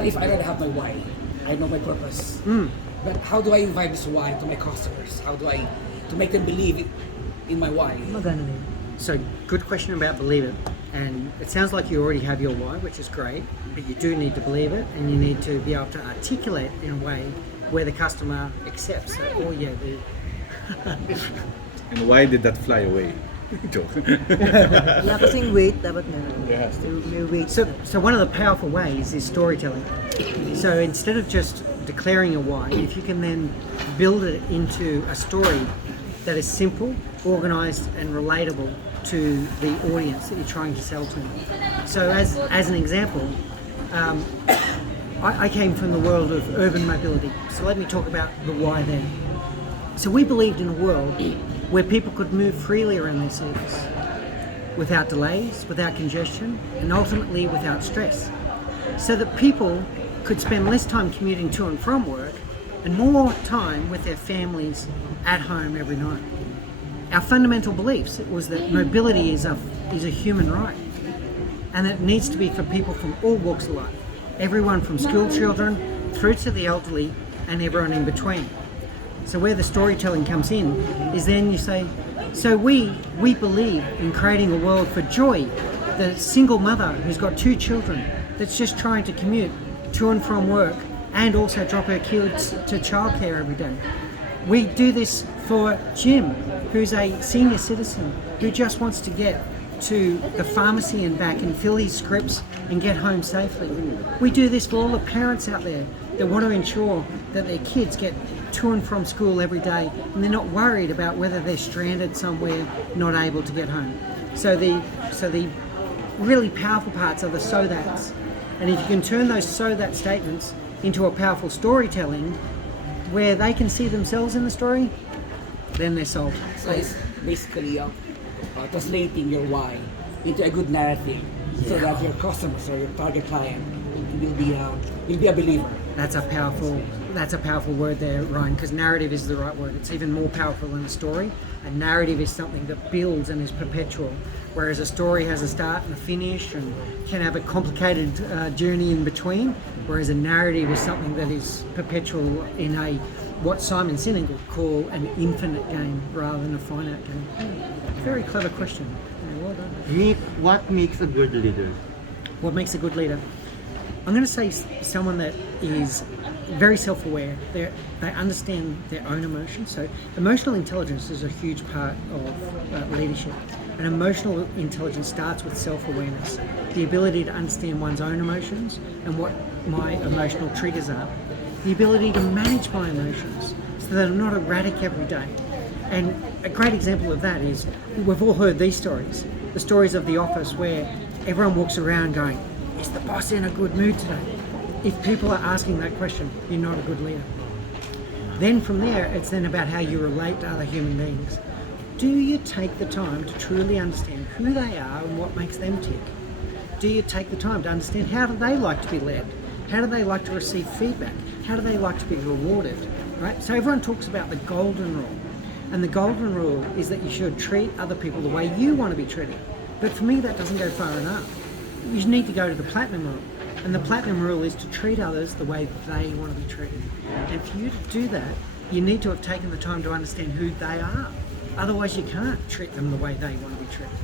If I already have my why, I know my purpose. But how do I invite this why to my customers? How do I to make them believe in my why? Maganda din. So, good question about believe it. And it sounds like you already have your why, which is great, but you do need to believe it, and you need to be able to articulate in a way where the customer accepts that, oh yeah, And why did that fly away? Joke. wala kasing weight, dapat meron. Yes. May weight. So one of the powerful ways is storytelling. So instead of just declaring a why, if you can then build it into a story that is simple, organized, and relatable to the audience that you're trying to sell to. So as an example, I came from the world of urban mobility. So let me talk about the why there. So we believed in a world where people could move freely around their cities without delays, without congestion, and ultimately without stress. So that people could spend less time commuting to and from work and more time with their families at home every night. Our fundamental beliefs was that mobility is a human right, and that it needs to be for people from all walks of life, everyone from school children through to the elderly and everyone in between. So where the storytelling comes in is then you say, so we believe in creating a world for Joy, the single mother who's got 2 children that's just trying to commute to and from work and also drop her kids to childcare every day. We do this for Jim, who's a senior citizen who just wants to get to the pharmacy and back and fill his scripts and get home safely. We do this for all the parents out there that want to ensure that their kids get to and from school every day and they're not worried about whether they're stranded somewhere, not able to get home. So the really powerful parts are the so that's. And if you can turn those so that statements into a powerful storytelling where they can see themselves in the story, then they're sold. So it's basically translating your why into a good narrative, so that your customers or your target client will be a believer. That's a powerful word there, Ryan, because narrative is the right word. It's even more powerful than a story. A narrative is something that builds and is perpetual, whereas a story has a start and a finish and can have a complicated journey in between, whereas a narrative is something that is perpetual in what Simon Sinek would call an infinite game rather than a finite game. Very clever question. Yeah, well done. Mick, what makes a good leader? What makes a good leader? I'm going to say someone that is very self-aware. They understand their own emotions. So emotional intelligence is a huge part of leadership. And emotional intelligence starts with self-awareness, the ability to understand one's own emotions and what my emotional triggers are, the ability to manage my emotions so that I'm not erratic every day. And a great example of that is, we've all heard these stories, the stories of the office where everyone walks around going, is the boss in a good mood today? If people are asking that question, you're not a good leader. Then from there, it's then about how you relate to other human beings. Do you take the time to truly understand who they are and what makes them tick? Do you take the time to understand how do they like to be led? How do they like to receive feedback? How do they like to be rewarded? Right? So everyone talks about the golden rule. And the golden rule is that you should treat other people the way you want to be treated. But for me, that doesn't go far enough. You need to go to the platinum rule. And the platinum rule is to treat others the way they want to be treated. And for you to do that, you need to have taken the time to understand who they are. Otherwise, you can't treat them the way they want to be treated.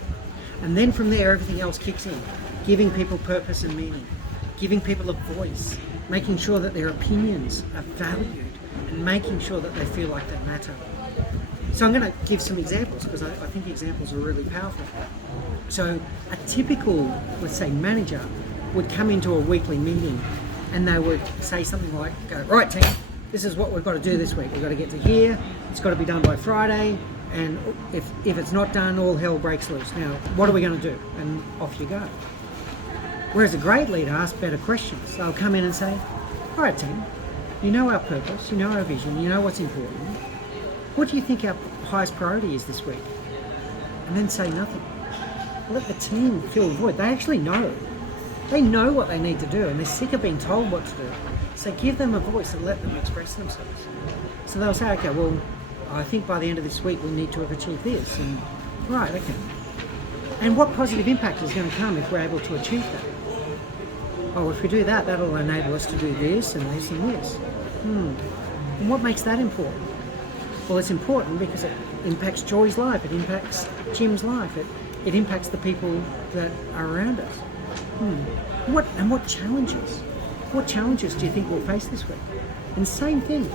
And then from there, everything else kicks in. Giving people purpose and meaning. Giving people a voice. Making sure that their opinions are valued. And making sure that they feel like they matter. So I'm going to give some examples because I think examples are really powerful. So a typical, let's say, manager would come into a weekly meeting and they would say something like, right team, this is what we've got to do this week. We've got to get to here, it's got to be done by Friday, and if it's not done, all hell breaks loose. Now, what are we going to do? And off you go. Whereas a great leader asks better questions. They'll come in and say, all right team, you know our purpose, you know our vision, you know what's important. What do you think our highest priority is this week? And then say nothing. Let the team fill the void. They actually know. They know what they need to do and they're sick of being told what to do. So give them a voice and let them express themselves. So they'll say, okay, well, I think by the end of this week we need to have achieved this. And right, okay. And what positive impact is going to come if we're able to achieve that? Oh, if we do that, that'll enable us to do this and this and this. And what makes that important? Well, it's important because it impacts Joy's life, it impacts Jim's life, it impacts the people that are around us. What challenges? What challenges do you think we'll face this week? And same thing,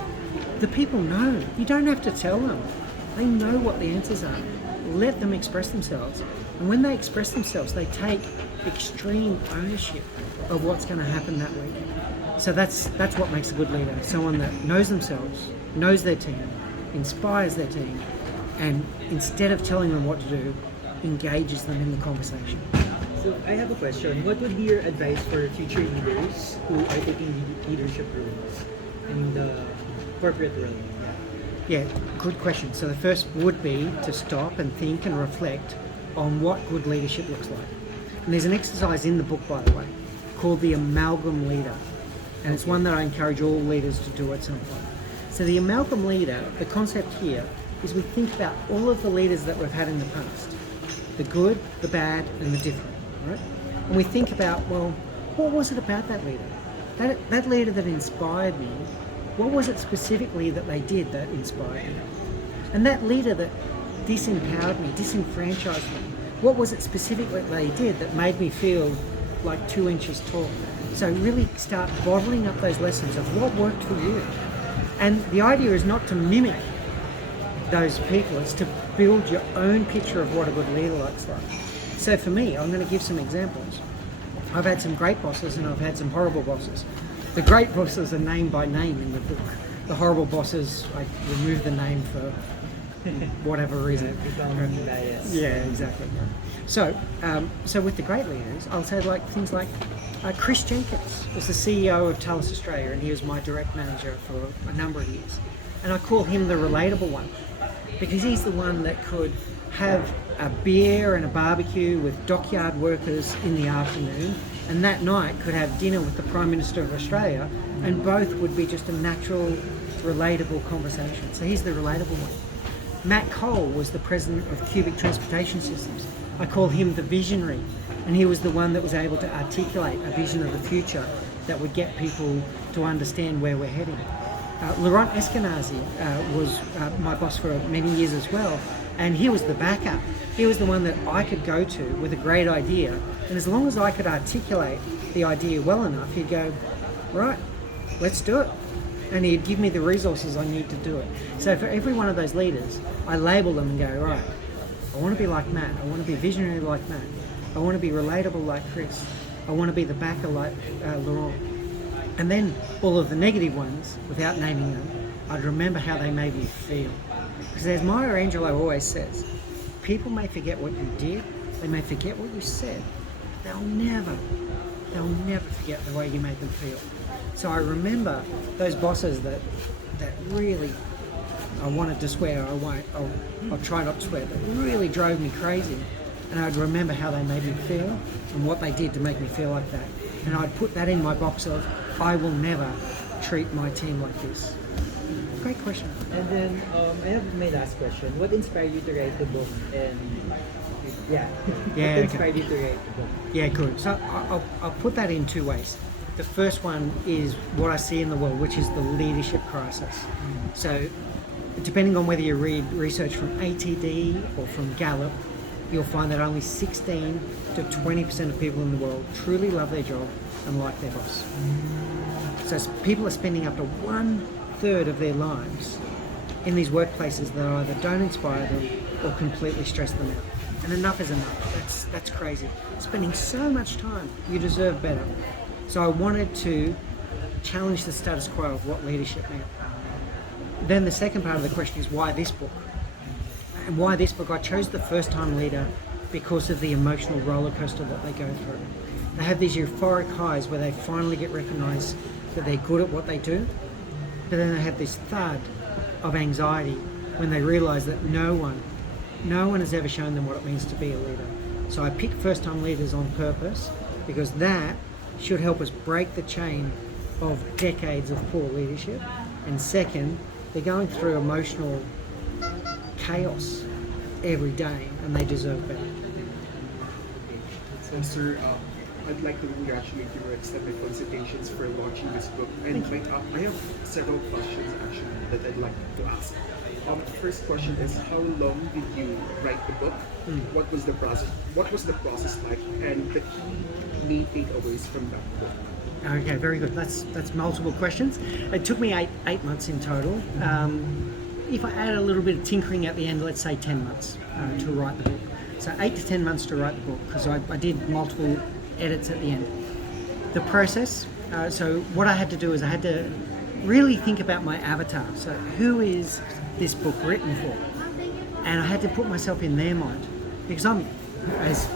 the people know. You don't have to tell them. They know what the answers are. Let them express themselves. And when they express themselves, they take extreme ownership of what's going to happen that week. So that's what makes a good leader. Someone that knows themselves, knows their team, inspires their team, and instead of telling them what to do, engages them in the conversation. So I have a question. What would be your advice for future leaders who are taking leadership roles in the corporate world? Yeah, good question. So the first would be to stop and think and reflect on what good leadership looks like. And there's an exercise in the book, by the way, called the amalgam leader. And it's one that I encourage all leaders to do at some point. So the amalgam leader, the concept here is we think about all of the leaders that we've had in the past. The good, the bad, and the different, right? And we think about, well, what was it about that leader? That leader that inspired me, what was it specifically that they did that inspired me? And that leader that disempowered me, disenfranchised me, what was it specifically that they did that made me feel like 2 inches tall? So really start bottling up those lessons of what worked for you. And the idea is not to mimic those people, it's to build your own picture of what a good leader looks like. So for me, I'm going to give some examples. I've had some great bosses and I've had some horrible bosses. The great bosses are named by name in the book. The horrible bosses, I remove the name for whatever reason. Yeah, exactly. So, so with the great leaders, I'll say things like Chris Jenkins was the CEO of Talis Australia, and he was my direct manager for a number of years. And I call him the relatable one because he's the one that could have a beer and a barbecue with dockyard workers in the afternoon, and that night could have dinner with the Prime Minister of Australia, and both would be just a natural, relatable conversation. So he's the relatable one. Matt Cole was the president of Cubic Transportation Systems. I call him the visionary, and he was the one that was able to articulate a vision of the future that would get people to understand where we're heading. Laurent Eskenazi was my boss for many years as well, and he was the backup. He was the one that I could go to with a great idea, and as long as I could articulate the idea well enough, he'd go, right, let's do it. And he'd give me the resources I need to do it. So for every one of those leaders, I label them and go, right, I want to be like Matt, I want to be visionary like Matt, I want to be relatable like Chris, I want to be the backer like Laurent. And then all of the negative ones, without naming them, I'd remember how they made me feel. Because as Maya Angelou always says, people may forget what you did, they may forget what you said, they'll never forget the way you made them feel. So I remember those bosses that really, I wanted to swear, I'll try not to swear, but really drove me crazy. And I'd remember how they made me feel and what they did to make me feel like that. And I'd put that in my box of, I will never treat my team like this. Great question. And then I have my last question. What inspired you to write the book? And what inspired you to write the book? Yeah, good. So I'll put that in two ways. The first one is what I see in the world, which is the leadership crisis. So depending on whether you read research from ATD or from Gallup, you'll find that only 16 to 20% of people in the world truly love their job and like their boss. So people are spending up to 1/3 of their lives in these workplaces that either don't inspire them or completely stress them out. And enough is enough. That's crazy. Spending so much time, you deserve better. So I wanted to challenge the status quo of what leadership meant. Then the second part of the question is why this book? And why this book? I chose the first-time leader because of the emotional roller coaster that they go through. They have these euphoric highs where they finally get recognised that they're good at what they do, but then they have this thud of anxiety when they realise that no one has ever shown them what it means to be a leader. So I picked first-time leaders on purpose because that should help us break the chain of decades of poor leadership. And second, they're going through emotional chaos every day and they deserve better. So, sir, I'd like to congratulate you or extend my felicitations for launching this book. And I have several questions actually that I'd like to ask. First question is, how long did you write the book? What was the process? What was the process like? And the key main takeaways from that book. Okay, very good. That's multiple questions. It took me eight months in total. If I add a little bit of tinkering at the end, let's say 10 months to write the book. So 8 to 10 months to write the book because I did multiple edits at the end. The process, so what I had to do is I had to really think about my avatar. So who is this book written for? And I had to put myself in their mind because I'm, as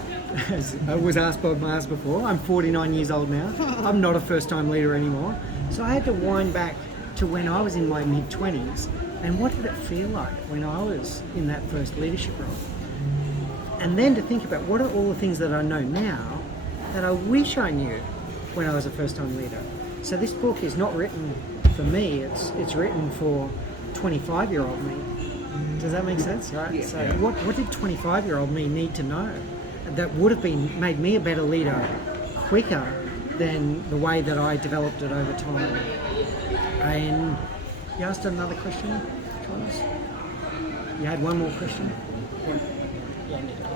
I was asked by Mars before, I'm 49 years old now. I'm not a first-time leader anymore. So I had to wind back to when I was in my mid-20s and what did it feel like when I was in that first leadership role? And then to think about what are all the things that I know now that I wish I knew when I was a first-time leader. So this book is not written for me, it's written for 25-year-old me. Does that make sense? Right? Yeah. So what did 25-year-old me need to know that would have made me a better leader quicker than the way that I developed it over time? And you asked another question, Charles? You had one more question?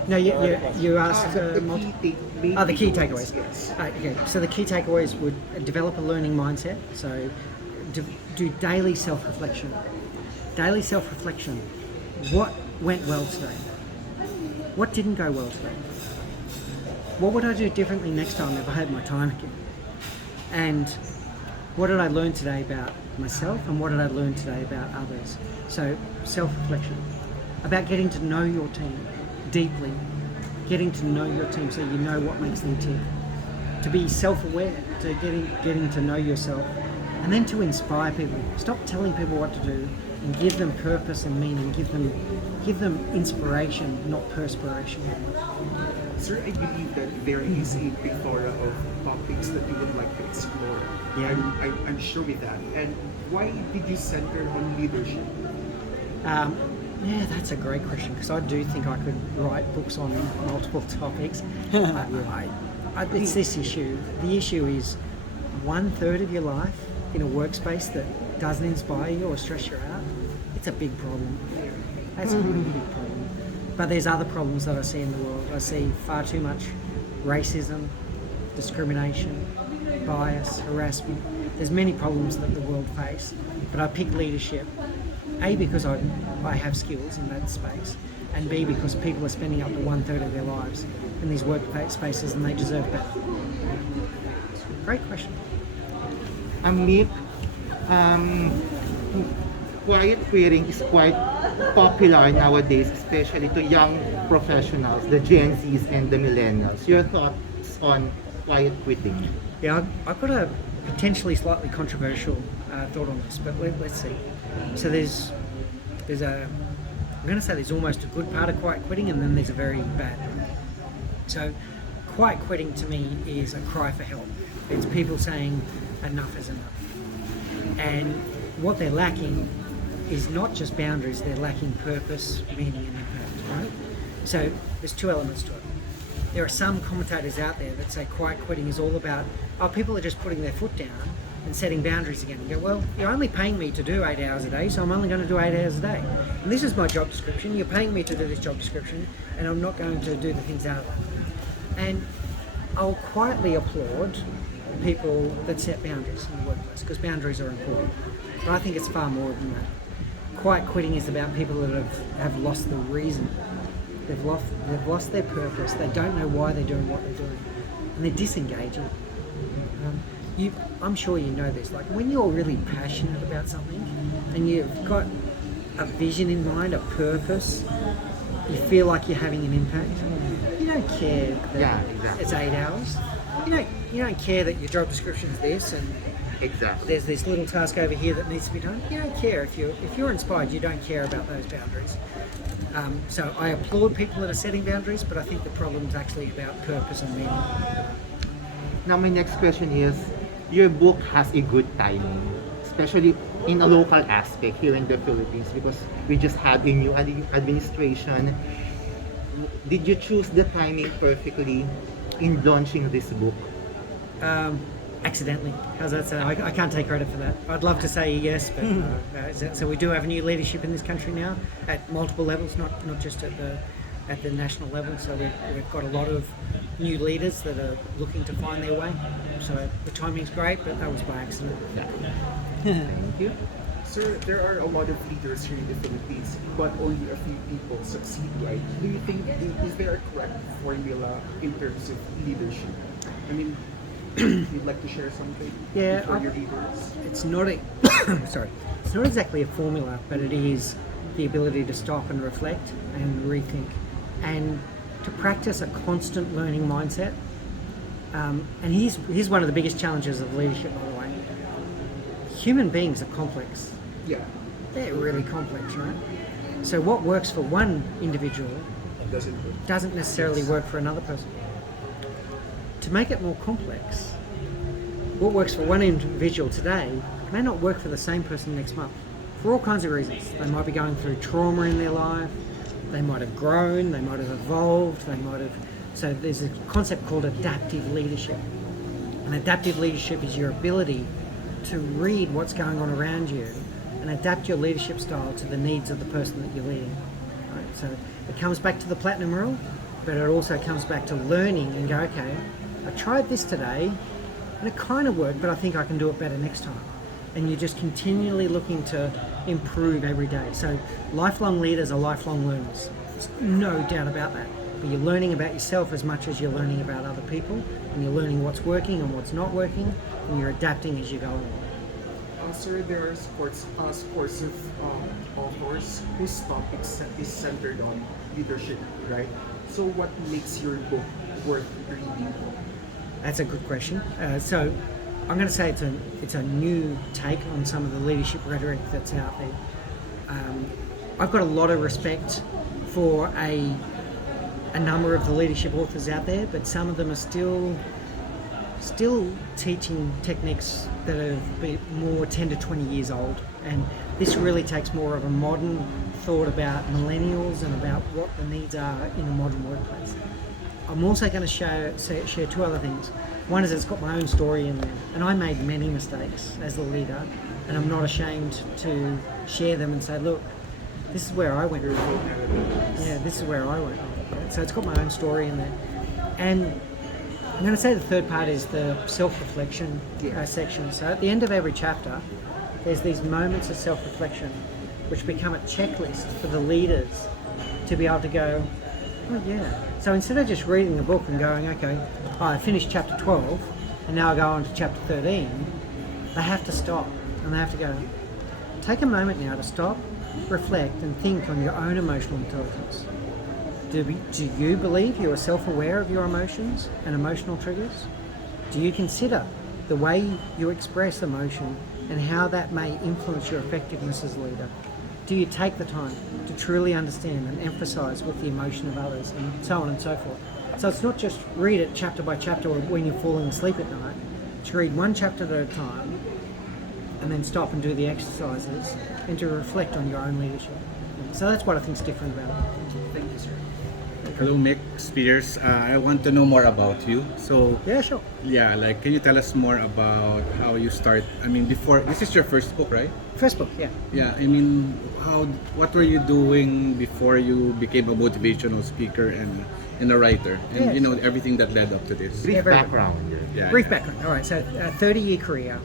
No, you asked the key takeaways. Yes. Okay, so the key takeaways would develop a learning mindset. So do daily self-reflection. Daily self-reflection. What went well today? What didn't go well today? What would I do differently next time if I had my time again? And what did I learn today about myself and what did I learn today about others? So self-reflection. About getting to know your team deeply, getting to know your team so you know what makes them tick. To be self-aware, to getting to know yourself, and then to inspire people. Stop telling people what to do and give them purpose and meaning. Give them inspiration, not perspiration. Sir, I believe that there is a plethora of topics that you would like to explore. Yeah. I'm sure with that. And why did you center on leadership? Yeah, that's a great question because I do think I could write books on multiple topics. It's this issue. The issue is 1/3 of your life in a workspace that doesn't inspire you or stress you out. It's a big problem. That's a really big problem. But there's other problems that I see in the world. I see far too much racism, discrimination, bias, harassment. There's many problems that the world face, but I pick leadership. A, because I have skills in that space, and B, because people are spending up to 1/3 of their lives in these work spaces and they deserve better. Great question. Mick, quiet quitting is quite popular nowadays, especially to young professionals, the Gen Zs and the millennials. Your thoughts on quiet quitting? Yeah, I've got a potentially slightly controversial thought on this, but let's see. So there's I'm going to say there's almost a good part of quiet quitting and then there's a very bad part. So quiet quitting to me is a cry for help. It's people saying enough is enough. And what they're lacking is not just boundaries, they're lacking purpose, meaning and impact, right? So there's two elements to it. There are some commentators out there that say quiet quitting is all about, people are just putting their foot down and setting boundaries again. You go, well, you're only paying me to do 8 hours a day, so I'm only going to do 8 hours a day. And this is my job description. You're paying me to do this job description, and I'm not going to do the things out of that. And I'll quietly applaud people that set boundaries in the workplace, because boundaries are important. But I think it's far more than that. Quiet quitting is about people that have lost the reason. They've lost their purpose. They don't know why they're doing what they're doing, and they're disengaging. I'm sure you know this. Like when you're really passionate about something, and you've got a vision in mind, a purpose, you feel like you're having an impact. You don't care that it's 8 hours. You don't care that your job description is this, and there's this little task over here that needs to be done. You don't care if you're inspired. You don't care about those boundaries. So I applaud people that are setting boundaries, but I think the problem is actually about purpose and meaning. Now my next question is, your book has a good timing, especially in a local aspect here in the Philippines, because we just had a new administration. Did you choose the timing perfectly? in launching this book? Accidentally. How's that sound? I can't take credit for that. I'd love to say yes, but so we do have new leadership in this country now at multiple levels, not just at the national level. So we've got a lot of new leaders that are looking to find their way. So the timing's great, but that was by accident. Thank you. Sir, there are a lot of leaders here in the Philippines, but only a few people succeed, right? Do you think, is there a correct formula in terms of leadership? I mean, you'd like to share something Yeah, for your leaders? It's not a sorry. It's not exactly a formula, but it is the ability to stop and reflect and rethink, and to practice a constant learning mindset. And here's one of the biggest challenges of leadership, by the way. Human beings are complex. Yeah, They're really complex, right? So what works for one individual doesn't necessarily work for another person. To make it more complex, what works for one individual today may not work for the same person next month, for all kinds of reasons. They might be going through trauma in their life, they might have grown, they might have evolved, so there's a concept called adaptive leadership. And adaptive leadership is your ability to read what's going on around you and adapt your leadership style to the needs of the person that you're leading. Right? So it comes back to the platinum rule, but it also comes back to learning and go, okay, I tried this today and it kind of worked, but I think I can do it better next time. And you're just continually looking to improve every day. So lifelong leaders are lifelong learners. There's no doubt about that. But you're learning about yourself as much as you're learning about other people, and you're learning what's working and what's not working, and you're adapting as you go along. Sir, there are scores of authors whose topic is centered on leadership, right? So what makes your book worth reading? That's a good question. So I'm going to say it's a new take on some of the leadership rhetoric that's out there. I've got a lot of respect for a number of the leadership authors out there, but some of them are still teaching techniques that are more 10 to 20 years old, and this really takes more of a modern thought about millennials and about what the needs are in a modern workplace. I'm also going to share two other things. One is it's got my own story in there, and I made many mistakes as a leader, and I'm not ashamed to share them and say, look, this is where I went wrong. Yeah, this is where I went wrong. So it's got my own story in there. And I'm going to say the third part is the self-reflection section. So at the end of every chapter, there's these moments of self-reflection which become a checklist for the leaders to be able to go, oh yeah. So instead of just reading the book and going, okay, I finished chapter 12 and now I go on to chapter 13, they have to stop and they have to go, take a moment now to stop, reflect and think on your own emotional intelligence. Do you believe you are self-aware of your emotions and emotional triggers? Do you consider the way you express emotion and how that may influence your effectiveness as a leader? Do you take the time to truly understand and emphasize with the emotion of others, and so on and so forth? So it's not just read it chapter by chapter when you're falling asleep at night. To read one chapter at a time and then stop and do the exercises and to reflect on your own leadership. So that's what I think is different about it. Thank you, sir. Hello, Mick Spiers. I want to know more about you. So, Yeah, sure. yeah, like, can you tell us more about how you start? I mean, before this is your first book, right? First book, yeah. Yeah, I mean, what were you doing before you became a motivational speaker and a writer, and Yes. you know everything that led up to this? Brief very good. background. Yeah, Brief yeah. background. All right, so a 30-year career,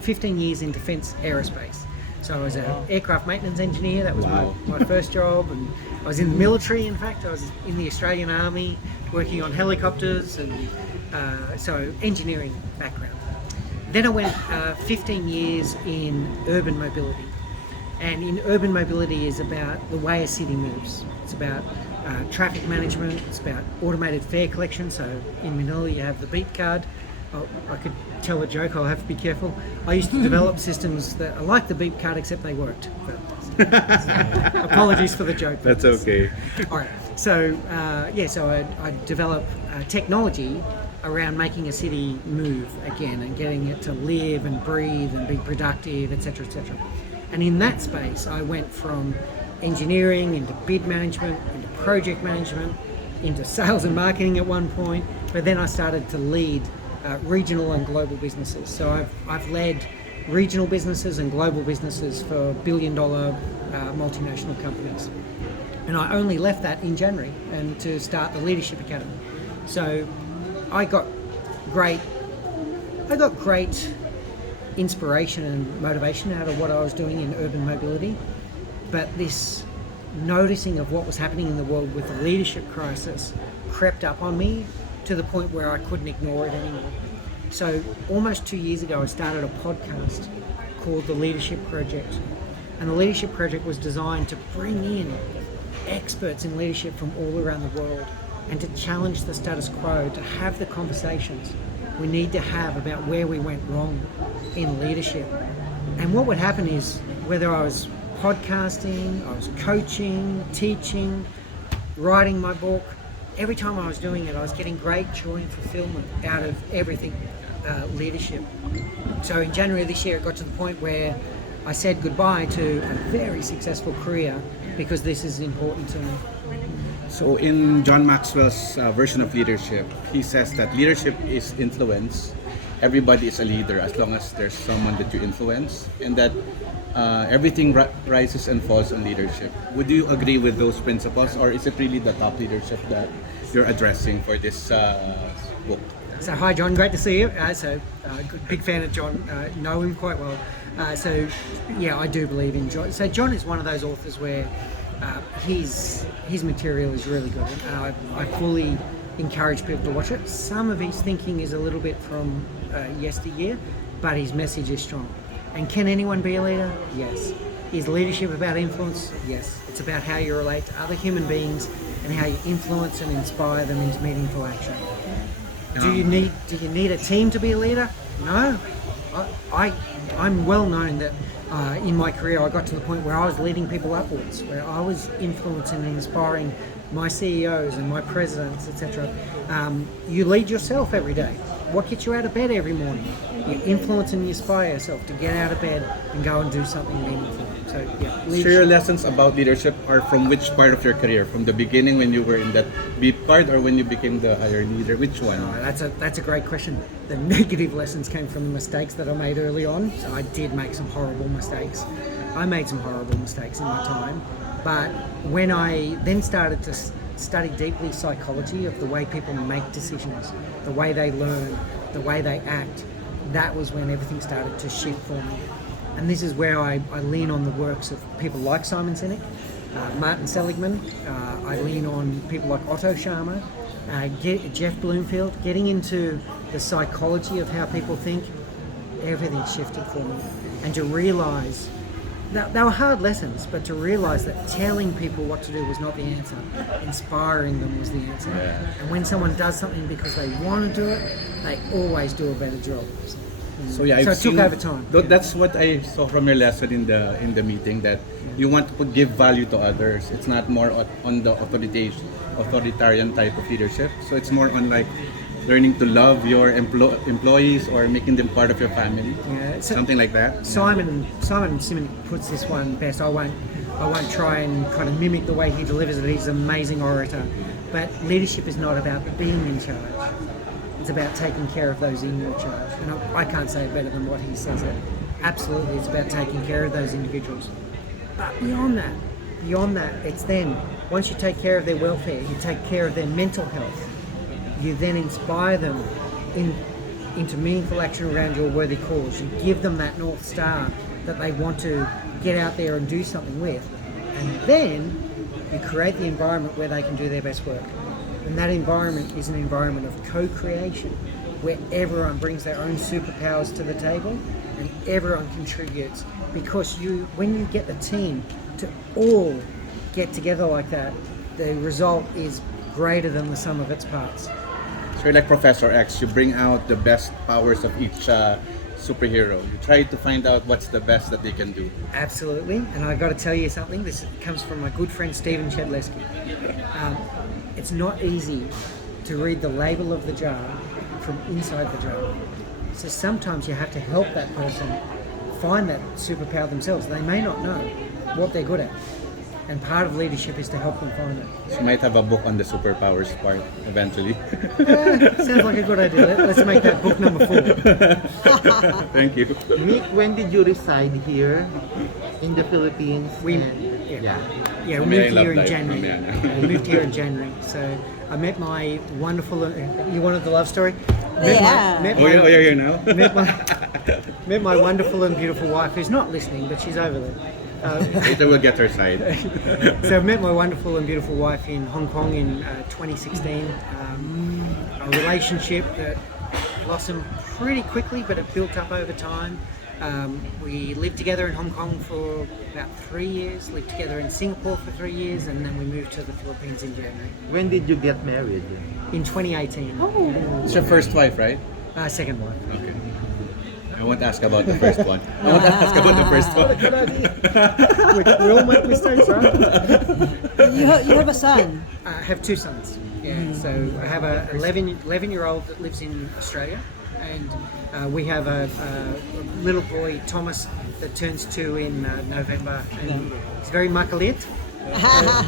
15 years in defence aerospace. So I was an aircraft maintenance engineer. That was Wow. my first job, and I was in the military. In fact, I was in the Australian Army working on helicopters, and so engineering background. Then I went 15 years in urban mobility, and in urban mobility is about the way a city moves. It's about traffic management. It's about automated fare collection. So in Manila, you have the beep card. Oh, I could tell a joke. I'll have to be careful. I used to develop systems that are like the beep card, except they worked. But, apologies for the joke. That's okay. All right. So so I develop technology around making a city move again and getting it to live and breathe and be productive, etc., etc. And in that space, I went from engineering into bid management, into project management, into sales and marketing at one point, but then I started to lead regional and global businesses. So I've led regional businesses and global businesses for billion-dollar multinational companies. And I only left that in January and to start the Leadership Academy. So I got great inspiration and motivation out of what I was doing in urban mobility, but this noticing of what was happening in the world with the leadership crisis crept up on me to the point where I couldn't ignore it anymore. So almost 2 years ago, I started a podcast called The Leadership Project. And the Leadership Project was designed to bring in experts in leadership from all around the world and to challenge the status quo, to have the conversations we need to have about where we went wrong in leadership. And what would happen is, whether I was podcasting, I was coaching, teaching, writing my book, every time I was doing it, I was getting great joy and fulfillment out of everything leadership. So in January this year, it got to the point where I said goodbye to a very successful career because this is important to me. So in John Maxwell's version of leadership, he says that leadership is influence. Everybody is a leader as long as there's someone that you influence, and that everything rises and falls on leadership. Would you agree with those principles, or is it really the top leadership that you're addressing for this book? So hi John, great to see you. Big fan of John, know him quite well. So yeah, I do believe in John. So John is one of those authors where his material is really good, and I fully encourage people to watch it. Some of his thinking is a little bit from yesteryear, but his message is strong. And can anyone be a leader? Yes. Is leadership about influence? Yes. It's about how you relate to other human beings and how you influence and inspire them into meaningful action. Do you need a team to be a leader? No. I'm well known that in my career I got to the point where I was leading people upwards, where I was influencing and inspiring my CEOs and my presidents, etc. You lead yourself every day. What gets you out of bed every morning? You influence and you inspire yourself to get out of bed and go and do something meaningful. So yeah, leadership. So your lessons about leadership are from which part of your career? From the beginning when you were in that beep part, or when you became the higher leader? Which one? That's a great question. The negative lessons came from the mistakes that I made early on. So I did make some horrible mistakes. I made some horrible mistakes in my time. But when I then started to study deeply psychology of the way people make decisions, the way they learn, the way they act, that was when everything started to shift for me. And this is where I lean on the works of people like Simon Sinek, Martin Seligman. I lean on people like Otto Scharmer, Jeff Bloomfield, getting into the psychology of how people think. Everything shifted for me. And to realise, they were hard lessons, but to realise that telling people what to do was not the answer. Inspiring them was the answer. Yeah. And when someone does something because they want to do it, they always do a better job. So yeah, it took over time. That's what I saw from your lesson in the meeting, that you want to give value to others. It's not more on the authoritarian type of leadership. So it's more on like learning to love your employees or making them part of your family. Yeah, so something like that. Simon Sinek puts this one best. I won't try and kind of mimic the way he delivers it. He's an amazing orator. But leadership is not about being in charge. It's about taking care of those in your charge. And I can't say it better than what he says it. Absolutely, it's about taking care of those individuals. But beyond that, it's then, once you take care of their welfare, you take care of their mental health, you then inspire them into meaningful action around your worthy cause. You give them that North Star that they want to get out there and do something with. And then you create the environment where they can do their best work. And that environment is an environment of co-creation, where everyone brings their own superpowers to the table and everyone contributes. Because when you get the team to all get together like that, the result is greater than the sum of its parts. So you're like Professor X, you bring out the best powers of each superhero. You try to find out what's the best that they can do. Absolutely, and I got to tell you something. This comes from my good friend Stephen Shedleski. It's not easy to read the label of the jar from inside the jar. So sometimes you have to help that person find that superpower themselves. They may not know what they're good at. And part of leadership is to help them find it. So you might have a book on the superpowers part eventually. Sounds like a good idea. Let's make that book number 4. Thank you. Mick, when did you reside here in the Philippines? We- And- yeah. yeah. Yeah, we May I moved love here in life January. from here now. We moved here in January. So I met my wonderful. You wanted the love story? Yeah. Oh, you're here now? Met my wonderful and beautiful wife, who's not listening, but she's over there. Later we'll get her side. So I met my wonderful and beautiful wife in Hong Kong in 2016. A relationship that blossomed pretty quickly, but it built up over time. We lived together in Hong Kong for about 3 years, lived together in Singapore for 3 years, and then we moved to the Philippines in January. When did you get married? In 2018, It's your first wife, right? second wife. Okay. I won't ask about the first one. I won't ask about the first one. We all make mistakes, right? You have a son. I have 2 sons. Yeah, so I have a 11-year-old that lives in Australia, and we have a little boy, Thomas, that turns 2 in November, and he's very makalit,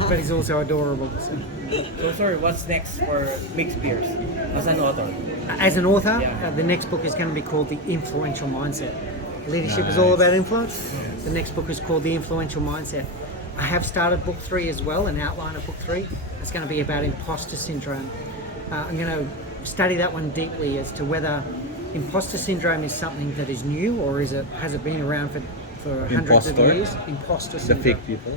but he's also adorable. So. So sorry, what's next for Mick Spiers as an author? As an author, Yeah. the next book is going to be called The Influential Mindset. Leadership is all about influence. The next book is called The Influential Mindset. I have started book 3 as well, an outline of book 3. It's going to be about imposter syndrome. I'm going to study that one deeply as to whether imposter syndrome is something that is new, or has it been around for hundreds of Impostor? years? Imposter The syndrome. fake people.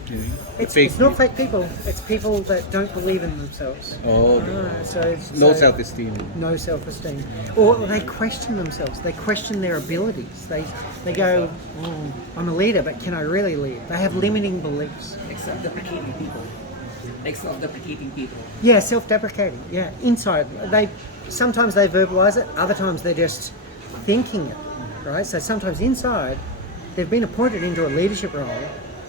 It's not fake people. It's people that don't believe in themselves. Oh, low So- self-esteem. no self-esteem, or they question themselves. They question their abilities. They go, oh, I'm a leader, but can I really lead? They have limiting beliefs. Like self-deprecating people. Like self-deprecating people. Yeah, self-deprecating. Yeah, inside sometimes they verbalize it. Other times they're just thinking it. Right. So sometimes inside they've been appointed into a leadership role,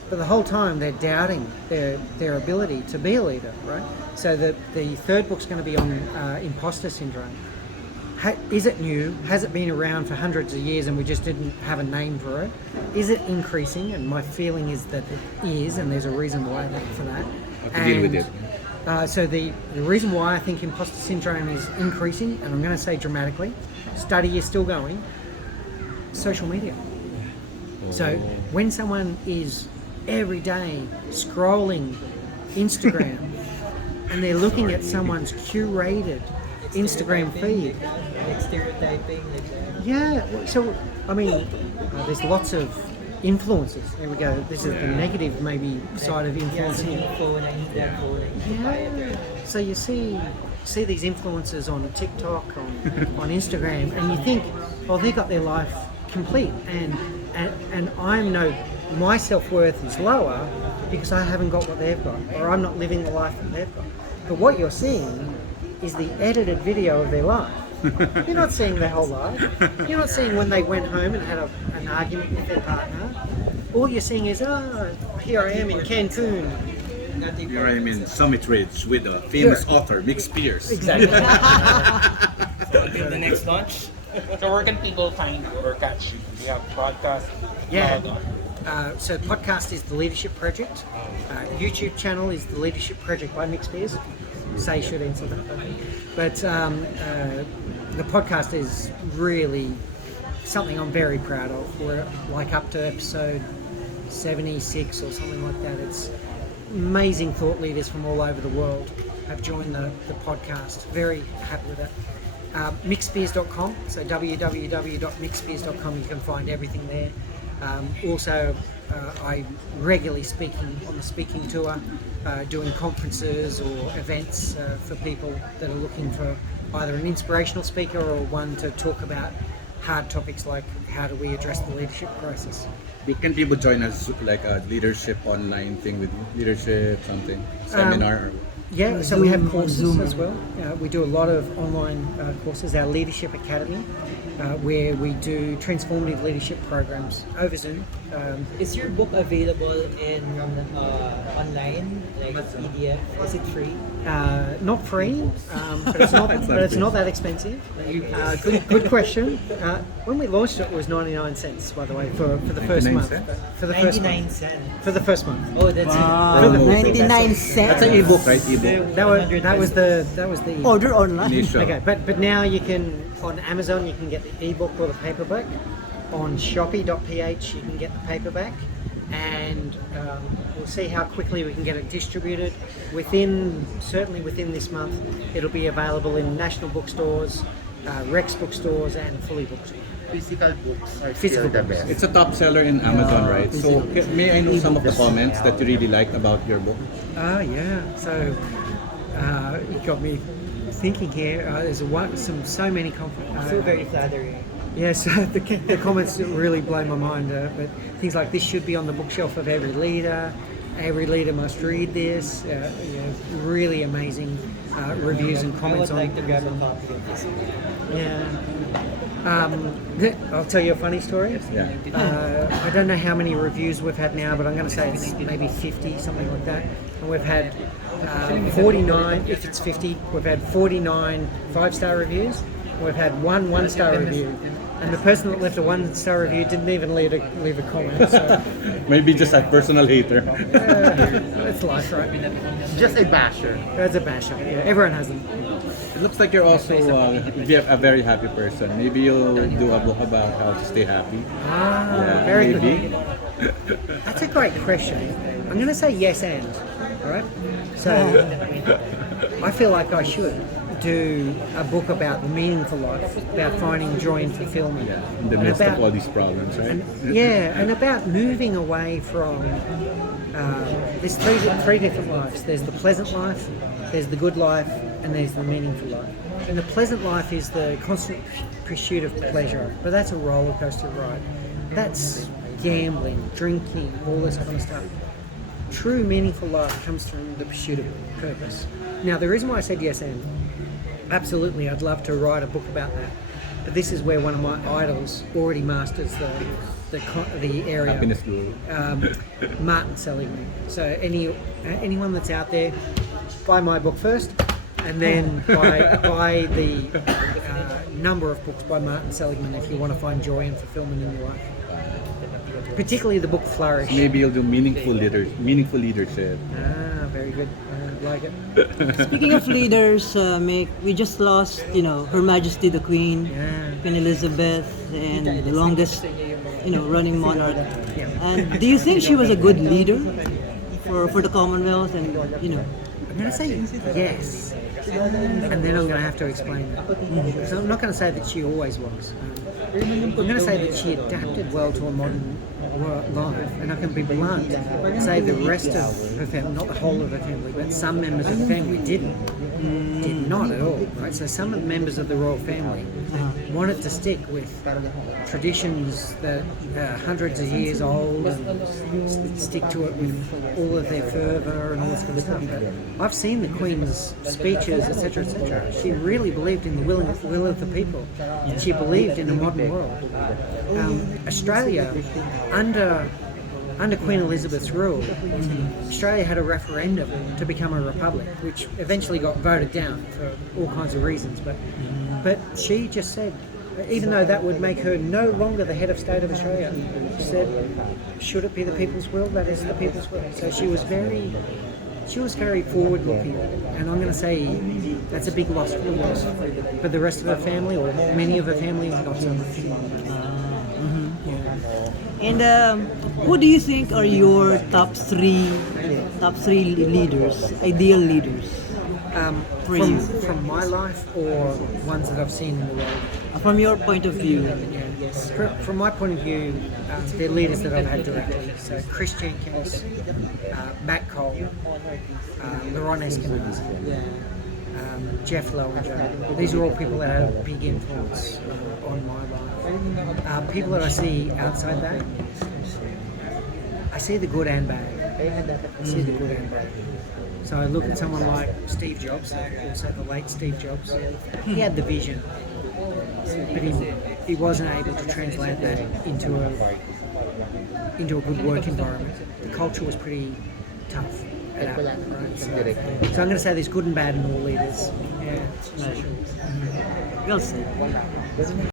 but the whole time they're doubting their ability to be a leader. Right. So the third book's going to be on imposter syndrome. Is it new? Has it been around for hundreds of years and we just didn't have a name for it? Is it increasing? And my feeling is that it is, and there's a reason why for that. How to deal with it. So the reason why I think imposter syndrome is increasing, and I'm going to say dramatically, study is still going, social media. So when someone is every day scrolling Instagram and they're looking at someone's curated Instagram feed. Like stereotyping, like Yeah, so I mean, there's lots of influences. There we go. This is the negative maybe side of yeah, influencing. phone, I need that phone, I need to buy it. Yeah. So you see these influencers on TikTok, on Instagram, and you think, oh, they got their life complete, and my self-worth is lower because I haven't got what they've got, or I'm not living the life that they've got. But what you're seeing is the edited video of their life. You're not seeing their whole life. You're not seeing when they went home and had an argument with their partner. All you're seeing is, here I am in Cancun. Here I'm in Summit Ridge with a famous author, Mick Spiers. Exactly. So until the next launch. So where can people find you or catch you? Do you have podcast? Yeah. blog? So podcast is The Leadership Project. YouTube channel is The Leadership Project by Mick Spiers. Say should answer that. But the podcast is really something I'm very proud of. We're like up to episode 76 or something like that. It's amazing thought leaders from all over the world have joined the podcast. Very happy with it. Mickspiers.com, so www.mickspiers.com, you can find everything there. Also, I regularly speaking on the speaking tour, doing conferences or events for people that are looking for either an inspirational speaker or one to talk about hard topics like how do we address the leadership crisis. Can people join us like a leadership online thing with you? Leadership something? Seminar? Yeah, so we have Zoom, courses Zoom. as well. We do a lot of online courses. Our Leadership Academy, where we do transformative leadership programs over Zoom. Is your book available in online, like PDF? Is it free? Not free, but it's not that expensive. Good question. When we launched it, it was 99 cents, by the way, for the first 99 month. cents? For the first 99 month. cents. For the first month. Oh, that's Wow, it. 99 That's cents. an ebook, right? Ebook. That was the Order online. Initial. Okay, but now you can, on Amazon, you can get the ebook or the paperback. On Shopee.ph, you can get the paperback, and we'll see how quickly we can get it distributed. Certainly within this month, it'll be available in national bookstores, Rex bookstores, and Fully bookstores. Physical books are Physical still the books. best. It's a top seller in Amazon, right? So may I know some of the comments that you really liked about your book? Oh yeah, so you got me thinking here. There's so many So very flattering. Yes, the comments really blow my mind. But things like this should be on the bookshelf of every leader. Every leader must read this. Really amazing reviews and I comments would on. like to grab a copy of this. Yeah. I'll tell you a funny story. Yeah. I don't know how many reviews we've had now, but I'm going to say it's maybe 50, something like that. And we've had 49, if it's 50, we've had 49 5-star reviews. We've had one 1-star review. And the person that left a 1-star review didn't even leave a comment. So Maybe just a personal hater. that's life, right? Just a basher. That's a basher. Yeah, everyone has them. It looks like you're also a very happy person. Maybe you'll do a book about how to stay happy. Very maybe. good. That's a great question. I'm going to say yes and. All right. So I feel like I should do a book about the meaningful life, about finding joy and fulfillment. In the And midst about- of all these problems, right? and about moving away from there's three different lives. There's the pleasant life, there's the good life, and there's the meaningful life. And the pleasant life is the constant pursuit of pleasure, but that's a roller coaster ride. That's gambling, drinking, all this kind of stuff. True meaningful life comes from the pursuit of purpose. Now, the reason why I said yes and, absolutely, I'd love to write a book about that. But this is where one of my idols already masters the area. Happiness guru. Martin Seligman. So anyone that's out there, buy my book first, and then buy the number of books by Martin Seligman if you want to find joy and fulfillment in your life. Particularly the book Flourish. Maybe you'll do meaningful leadership. Very good. I like it. Speaking of leaders, Mick, we just lost, Her Majesty the Queen, Yeah. Queen Elizabeth, and the longest, running monarch. Yeah. And do you think she was a good leader for the Commonwealth? And I'm going to say yes, and then I'm going to have to explain that. So I'm not going to say that she always was. I'm going to say that she adapted well to a modern life, and I can be blunt and say the rest of her family, not the whole of her family, but some members of the family did not at all. Right? So some of the members of the royal family wanted to stick with traditions that are hundreds of years old and stick to it with all of their fervour and all this kind of stuff. But I've seen the Queen's speeches, etc., etc. She really believed in the will of the people. She believed in a modern world. Australia, under Queen Elizabeth's rule, Australia had a referendum to become a republic, which eventually got voted down for all kinds of reasons. But she just said, even though that would make her no longer the head of state of Australia, she said, should it be the people's will? That is the people's will. So she was very forward-looking, and I'm going to say that's a big loss for us. But the rest of her family, or many of her family, not so much. And who do you think are your top three leaders, ideal leaders? For you. From my life, or ones that I've seen in the world? From your point of view. Yes. From my point of view, they're leaders that I've had directly. So Chris Jenkins, Matt Cole, Laurent Eskenazi, Jeff Lowinger. These are all people that had a big influence on my life. People that I see outside that, I see the good and bad. see the good and bad. So I look at someone like Steve Jobs, also the late Steve Jobs. He had the vision, but he wasn't able to translate that into a good work environment. The culture was pretty tough at Apple, right? So I'm going to say there's good and bad in all leaders. Yeah. Well said.